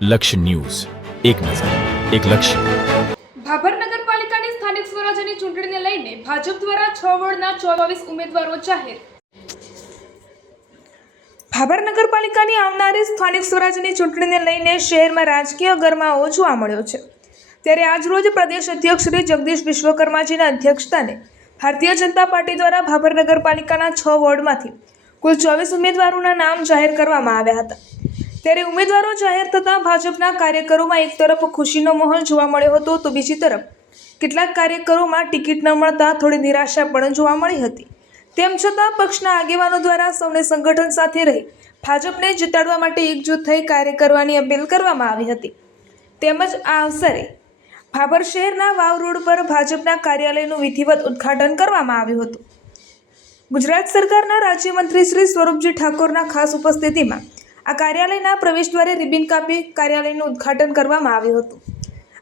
લક્ષ્ય ન્યૂઝ, એક નજર, એક લક્ષ્ય. ભાભર નગરપાલિકાની સ્થાનિક સ્વરાજ્યની ચૂંટણીને લઈને ભાજપ દ્વારા 6 વોર્ડના 24 ઉમેદવારો જાહેર. ભાભર નગરપાલિકાની આવનારી સ્થાનિક સ્વરાજ્યની ચૂંટણીને લઈને શહેરમાં રાજકીય ગરમાવો જોવા મળ્યો છે. ત્યારે આજરોજ પ્રદેશ અધ્યક્ષ શ્રી જગદીશ વિશ્વકર્માજીના અધ્યક્ષસ્થાને ભારતીય જનતા પાર્ટી દ્વારા ભાભર નગરપાલિકાના 6 વોર્ડમાંથી કુલ 24 ઉમેદવારોના નામ જાહેર કરવામાં આવ્યા હતા. ત્યારે ઉમેદવારો જાહેર થતાં ભાજપના કાર્યકરોમાં એક તરફ ખુશીનો માહોલ જોવા મળ્યો હતો, તો બીજી તરફ કેટલાક કાર્યકરોમાં ટિકિટ ન મળતા થોડી નિરાશા પણ જોવા મળી હતી. તેમ છતાં પક્ષના આગેવાનો દ્વારા સૌને સંગઠન સાથે રહી ભાજપને જીતાડવા માટે એકજૂથ થઈ કાર્ય કરવાની અપીલ કરવામાં આવી હતી. તેમજ આ અવસરે ભાભર શહેરના વાવ રોડ પર ભાજપના કાર્યાલયનું વિધિવત ઉદ્ઘાટન કરવામાં આવ્યું હતું. ગુજરાત સરકારના રાજ્યમંત્રી શ્રી સ્વરૂપજી ઠાકોરના ખાસ ઉપસ્થિતિમાં આ કાર્યાલયના પ્રવેશદ્વારે રિબિન કાપી કાર્યાલયનું ઉદ્ઘાટન કરવામાં આવ્યું હતું.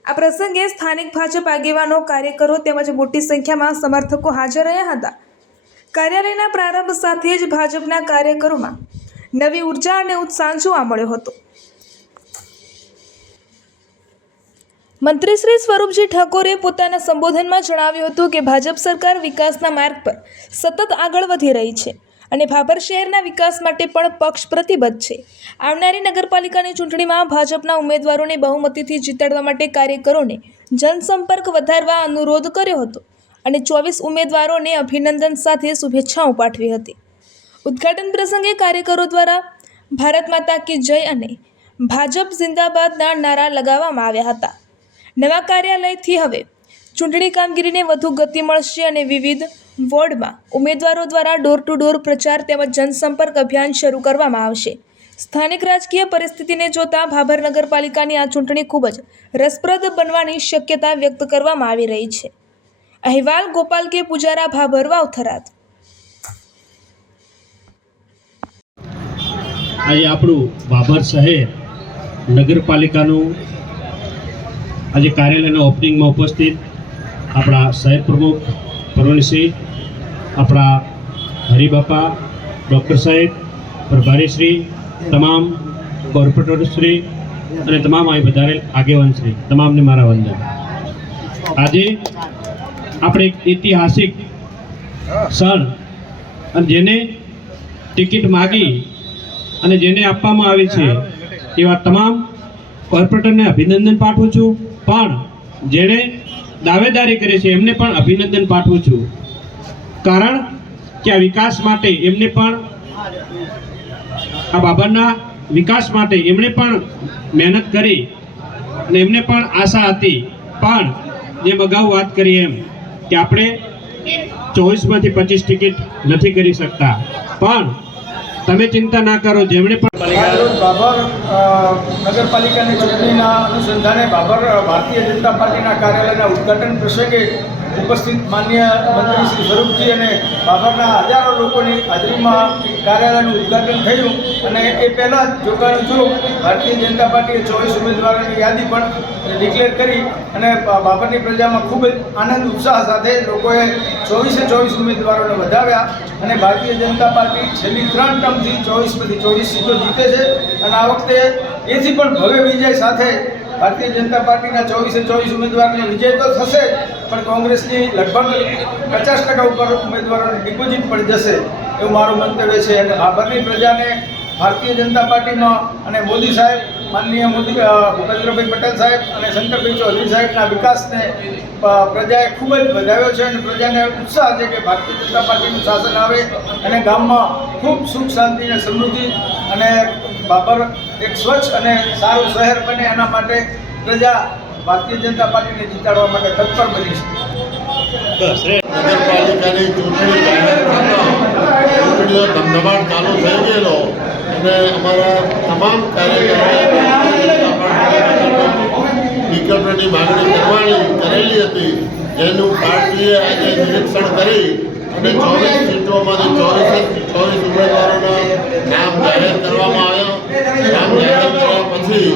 આ પ્રસંગે સ્થાનિક ભાજપ આગેવાનો, કાર્યકરો તેમજ મોટી સંખ્યામાં સમર્થકો હાજર રહ્યા હતા. કાર્યાલયના પ્રારંભ સાથે જ ભાજપના કાર્યકરોમાં નવી ઉર્જા અને ઉત્સાહ જોવા મળ્યો હતો. મંત્રી શ્રી સ્વરૂપજી ઠાકોરે પોતાના સંબોધનમાં જણાવ્યું હતું કે ભાજપ સરકાર વિકાસના માર્ગ પર સતત આગળ વધી રહી છે અને ભાભર શહેરના વિકાસ માટે પણ પક્ષ પ્રતિબદ્ધ છે. આવનારી નગરપાલિકાની ચૂંટણીમાં ભાજપના ઉમેદવારોને બહુમતીથી જીતાડવા માટે કાર્યકરોને જનસંપર્ક વધારવા અનુરોધ કર્યો હતો અને 24 ઉમેદવારોને અભિનંદન સાથે શુભેચ્છાઓ પાઠવી હતી. ઉદ્ઘાટન પ્રસંગે કાર્યકરો દ્વારા ભારત માતા કી જય અને ભાજપ જિંદાબાદના નારા લગાવવામાં આવ્યા હતા. નવા કાર્યાલયથી હવે ચૂંટણી કામગીરીને વધુ ગતિ મળશે અને વિવિધ વોર્ડમાં ઉમેદવારો દ્વારા ડોર ટુ ડોર પ્રચાર તેમજ જનસંપર્ક અભિયાન શરૂ કરવામાં આવશે. સ્થાનિક રાજકીય પરિસ્થિતિને જોતા ભાભર નગરપાલિકાની આ ચૂંટણી ખૂબ જ રસપ્રદ બનવાની શક્યતા વ્યક્ત કરવામાં આવી રહી છે. અહેવાલ ગોપાલ કે પૂજારા, ભાભર, વાવથરાદ. આજે આપણું ભાભર શહેર નગરપાલિકાનું આજે કાર્યાલયના ઓપનિંગમાં ઉપસ્થિત આપણા શહેર પ્રમુખ પ્રવીણસિંહ, આપણા હરિબાપા, ડૉક્ટર સાહેબ, પ્રભારીશ્રી, તમામ કોર્પોરેટરશ્રી અને તમામ અહીં વધારેલ આગેવાનશ્રી, તમામને મારા વંદન. આજે આપણે એક ઐતિહાસિક ક્ષણ અને જેને ટિકિટ માગી અને જેને આપવામાં આવી છે એવા તમામ કોર્પોરેટરને અભિનંદન પાઠવું છું, પણ જેણે દાવેદારી કરી છે એમને પણ અભિનંદન પાઠવું છું. કારણ કે આ વિકાસ માટે એમને પણ, આ ભાભરના વિકાસ માટે એમણે પણ મહેનત કરી અને એમને પણ આશા હતી. પણ જેમ અગાઉ વાત કરી એમ કે આપણે 24માંથી 25 ટિકિટ નથી કરી શકતા, પણ તમે ચિંતા ના કરો. જેમણે પણ ભાભર નગરપાલિકાની ચૂંટણીના અનુસંધાને ભાભર ભારતીય જનતા પાર્ટીના કાર્યાલયના ઉદ્ઘાટન પ્રસંગે ઉપસ્થિત માનનીય મંત્રી શ્રી સ્વરૂપજી અને ભાભરના હજારો લોકોની હાજરીમાં કાર્યાલયનું ઉદ્ઘાટન થયું. અને એ પહેલાં જ જોગાનું છું, ભારતીય જનતા પાર્ટીએ 24 ઉમેદવારોની યાદી પણ ડિક્લેર કરી અને ભાભરની પ્રજામાં ખૂબ જ આનંદ ઉત્સાહ સાથે લોકોએ 24 ઉમેદવારોને વધાવ્યા અને ભારતીય જનતા પાર્ટી છેલ્લી 3 ટર્મથી 24માંથી 24 સીટો જીતે છે. અને આ વખતે એથી પણ ભવ્ય વિજય સાથે ભારતીય જનતા પાર્ટીના 24 ઉમેદવારનો વિજય તો થશે, પણ કોંગ્રેસની લગભગ 50% ઉપર ઉમેદવારોની ડિપોઝિટ પણ જશે એવું મારું મંતવ્ય છે. અને ભાભરની પ્રજાને ભારતીય જનતા પાર્ટીમાં અને મોદી સાહેબ, માનનીય મોદી ભૂપેન્દ્રભાઈ પટેલ સાહેબ અને શંકરભાઈ ચૌધરી સાહેબના વિકાસને પ્રજાએ ખૂબ જ વધાવ્યો છે અને પ્રજાને ઉત્સાહ છે કે ભારતીય જનતા પાર્ટીનું શાસન આવે અને ગામમાં ખૂબ સુખ, શાંતિ અને સમૃદ્ધિ અને ભાભર એક સ્વચ્છ અને સારું શહેર બને, એના માટે પ્રજા ભારતીય જનતા પાર્ટીને જીતાડવા માટે તત્પર બની છે. નગરપાલિકાની ચૂંટણીઓ ધમધમાટ ચાલુ થઈ ગયેલો અને અમારા તમામ ટિકિટોની માગણી કરેલી હતી, જેનું પાર્ટીએ આજે નિરીક્ષણ કરી અને 24 સીટોમાંથી 24 ઉમેદવારોના નામ જાહેર કરવામાં આવ્યા. નામ જાહેર કર્યા પછી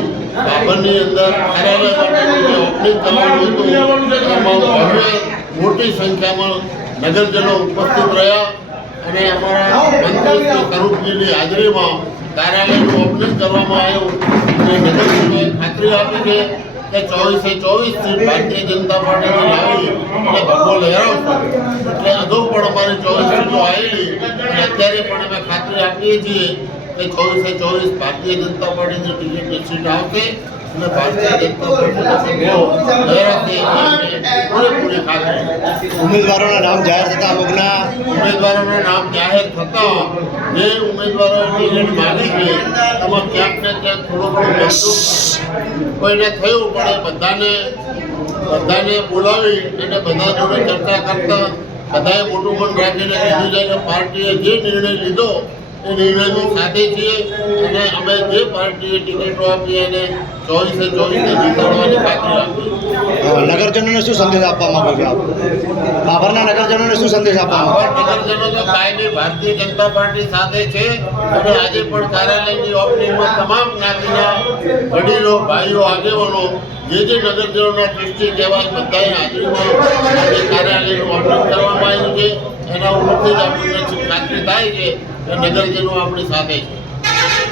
ભાભરની અંદર કાર્યાલય માટેનું ઓપનિંગ કરવાનું હતું, એમાં ભવ્ય મોટી સંખ્યામાં નગરજનો ઉપસ્થિત રહ્યા અને અમારા મંત્રી સ્વરૂપજીની હાજરીમાં કાર્યાલયનું ઓપનિંગ કરવામાં આવ્યું. અને નગરજનોએ ખાતરી આપી છે કે 24 સીટ ભારતીય જનતા પાર્ટીને લાવી અને ભગવો લહેરાવશે. એટલે અગાઉ પણ અમારી 24 સીટો આવેલી અને અત્યારે પણ અમે ખાતરી આપીએ છીએ કે 24 ભારતીય જનતા પાર્ટીની ટિકિટની સીટ આવશે અને ભારતીય જનતા પાર્ટીનો ભગવો લહેરાશે એની પૂરેપૂરી ખાતરી. ઉમેદવારોના નામ જાહેર થતા અમુકના ઉમેદવારોના નામ જાહેર થતા જે ઉમેદવારોની ટિકિટ માગી છે એમાં ક્યાંક ને ક્યાંક થોડું ઘણું મજબૂત કોઈને થયું પડે બધાને બોલાવી અને બધા જોડે ચર્ચા કરતા બધાએ મોટું મન રાખીને કીધું છે કે પાર્ટીએ જે નિર્ણય લીધો એ નિર્ણયની સાથે છીએ અને અમે જે પાર્ટીએ ટિકિટો આપી એને 24 જીતાડવાની ખાતરી આપી. નગરજનોને શું સંદેશ આપવા માંગો છો આપ? બાબરના નગરજનોને શું સંદેશ આપવા માંગો? આભાર નગરજનો તો કાયમી ભારતીય જનતા પાર્ટી સાથે છે અને આજે પણ કાર્યાલયની ઓપનિંગમાં તમામ જ્ઞાતિના વડીલો ભાઈઓ આગેવાનો જે નગરજનોના ટ્રસ્ટી કહેવાય બધાએ હાજરીમાં આજે કાર્યાલયનું ઓપનિંગ કરવામાં આવ્યું છે. એના ઉપરથી જ આપણને ખાતરી થાય છે કે નગરજનો આપણી સાથે છે.